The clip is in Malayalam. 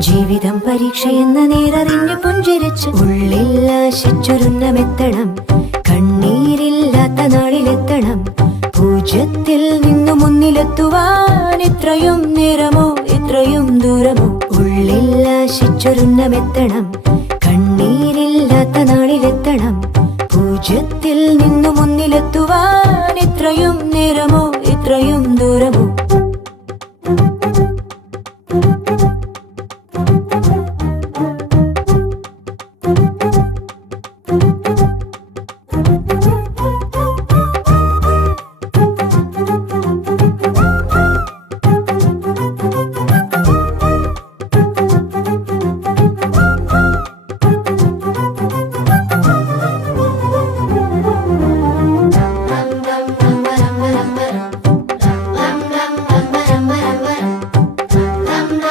ജീവിതം പരീക്ഷയെന്ന നേരറിഞ്ഞു പുഞ്ചിരിച്ച് ഉള്ളിൽ ആശിച്ചൊരുന്നമെത്തണം. കണ്ണീരില്ലാത്ത നാളിലെത്തണം. പൂജ്യത്തിൽ നിന്നു മുന്നിലെത്തുവാൻ ഇത്രയും നേരമോ ഇത്രയും ദൂരമോ? ഉള്ളിൽ ആശിച്ചൊരുന്നമെത്തണം. കണ്ണീരില്ലാത്ത നാളിലെത്തണം. പൂജ്യത്തിൽ നിന്നു മുന്നിലെത്തുവാൻ ഇത്രയും നേരമോ